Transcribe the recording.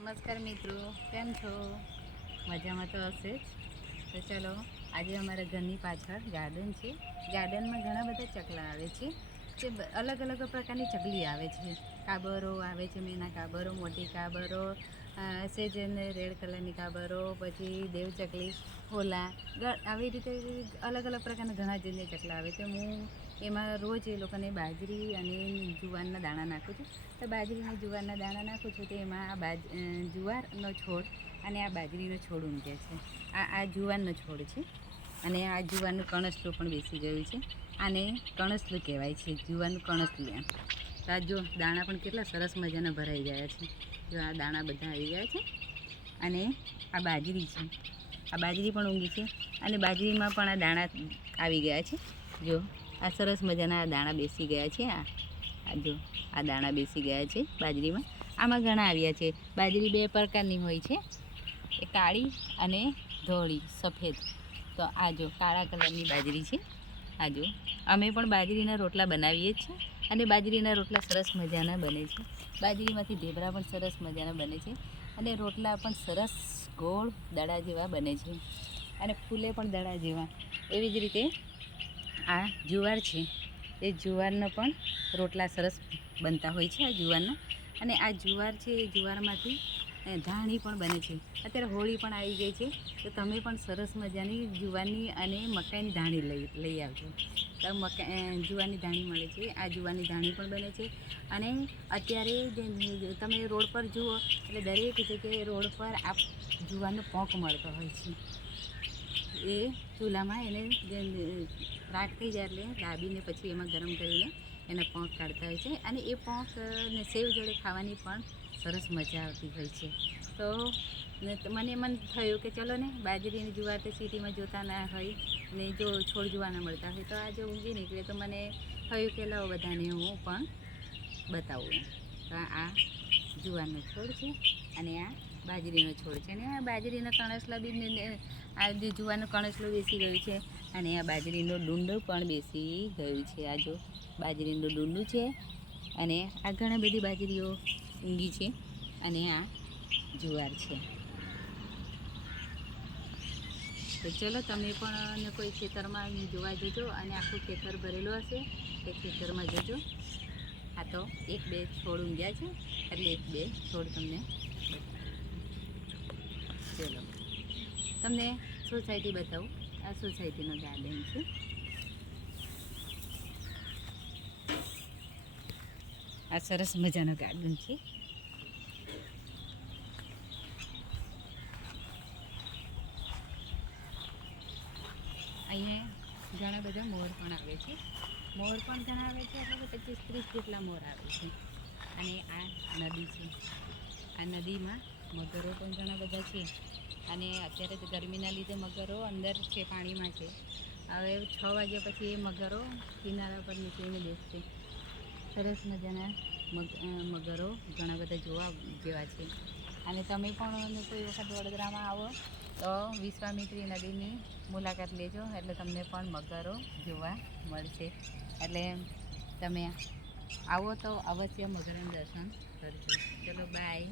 નમસ્કાર મિત્રો, કેમ છો? મજામાં તો હશે જ. તો ચલો, આજે અમારા ઘરની પાછળ ગાર્ડન છે. ગાર્ડનમાં ઘણા બધા ચકલા આવે છે. જે અલગ અલગ પ્રકારની ચકલી આવે છે. કાબરો આવે છે મેના કાબરો, મોટી કાબરો સેજ રેડ કલરની કાબરો, પછી દેવ ચકલી હોલા આવી રીતે અલગ અલગ પ્રકારના ઘણા જણને ચકલા આવે છે. હું એમાં રોજ એ લોકોને બાજરી અને જુવારના દાણા નાખું છું. તો બાજરી જુવારના દાણા નાખું છું તો એમાં આ બાજ જુવારનો છોડ અને આ બાજરીનો છોડ ઉમટે છે. આ આ જુવારનો છોડ છે. અને આ જુવારનું કણસલું પણ બેસી ગયું છે. આને કણસલું કહેવાય છે, જુવારનું કણસલું એમ. તો આ જો દાણા પણ કેટલા સરસ મજાના ભરાઈ ગયા છે. જો આ દાણા બધા આવી ગયા છે. અને આ બાજરી છે. આ બાજરી પણ ઊંઘી છે અને બાજરીમાં પણ આ દાણા આવી ગયા છે. જો આ સરસ મજાના આ દાણા બેસી ગયા છે. આ આ જો આ દાણા બેસી ગયા છે બાજરીમાં. આમાં ઘણા આવ્યા છે. બાજરી બે પ્રકારની હોય છે. એ કાળી અને ધોળી, સફેદ. તો આ જો કાળા કલરની બાજરી છે, આ જો. અમે પણ બાજરીના રોટલા બનાવીએ છીએ અને બાજરીના રોટલા સરસ મજાના બને છે. બાજરીમાંથી ઢેબરા પણ સરસ મજાના બને છે અને રોટલા પણ સરસ ગોળ દડા જેવા બને છે. અને ફૂલે પણ દડા જેવા. એવી જ રીતે આ જુવાર છે, એ જુવારનો પણ રોટલા સરસ બનતા હોય છે આ જુવારના. અને આ જુવાર છે એ જુવારમાંથી ધાણી પણ બને છે. અત્યારે હોળી પણ આવી ગઈ છે, તો તમે પણ સરસ મજાની જુવારની અને મકાઈની ધાણી લઈ લઈ આવજો. તો મકા જુવાની ધાણી મળે છે, આ જુવારની ધાણી પણ બને છે. અને અત્યારે તમે રોડ પર જુઓ, એટલે દરેક જગ્યાએ રોડ પર આ જુવારનો પોંક મળતો હોય છે. એ ચૂલામાં એને રાખ થઈ જાય એટલે દાબીને પછી એમાં ગરમ કરીને એના પોંક કાઢતા હોય છે. અને એ પોંકને સેવ જોડે ખાવાની પણ સરસ મજા આવતી હોય છે. તો મને મન થયું કે ચલો ને, બાજરીની જુવાર તો સિટીમાં જોતા ના હોય ને જો છોડ જોવા ના મળતા હોય તો આજે ઊંઘી નીકળે. તો મને થયું કે લાવો બધાને હું પણ બતાવું. તો આ જુવારનો છોડ છે અને આ બાજરીનો છોડ છે અને આ બાજરીના કણસલા બી આ જે જુવારનો કણસલો બેસી ગયું છે અને આ બાજરીનો ડુંડો પણ બેસી ગયું છે. આ જો બાજરીનું ડુંડું છે અને આ ઘણા બધી બાજરીઓ ઊંઘી છે અને આ જુવાર છે. તો ચલો તમે પણ કોઈ ખેતરમાં જોવા જજો અને આખું ખેતર ભરેલું હશે એ ખેતરમાં જજો. આ તો એક બે છોડ ઊંઘ્યા છે એટલે એક બે છોડ તમને. ચલો. તમને સોસાયટી બતાવું. આ સોસાયટીનો ગાર્ડન છે. આ સરસ મજાનો ગાર્ડન છે. અહીંયા ઘણા બધા મોર પણ આવે છે. મોર પણ ઘણા આવે છે, એટલે પચીસ ત્રીસ જેટલા મોર આવે છે. અને આ નદી છે. આ નદીમાં મગરો પણ ઘણા બધા છે. અને અત્યારે તો ગરમીના લીધે મગરો અંદર છે, પાણીમાં છે. હવે છ વાગ્યા પછી એ મગરો કિનારા પર નીકળીને બેસશે. સરસ મજાના મગ મગરો ઘણા બધા જોવા જેવા છે. અને તમે પણ કોઈ વખત વડોદરામાં આવો તો વિશ્વામિત્રી નદીની મુલાકાત લેજો. એટલે તમને પણ મગરો જોવા મળશે. એટલે તમે આવો તો અવશ્ય મગરનું દર્શન કરજો. ચલો બાય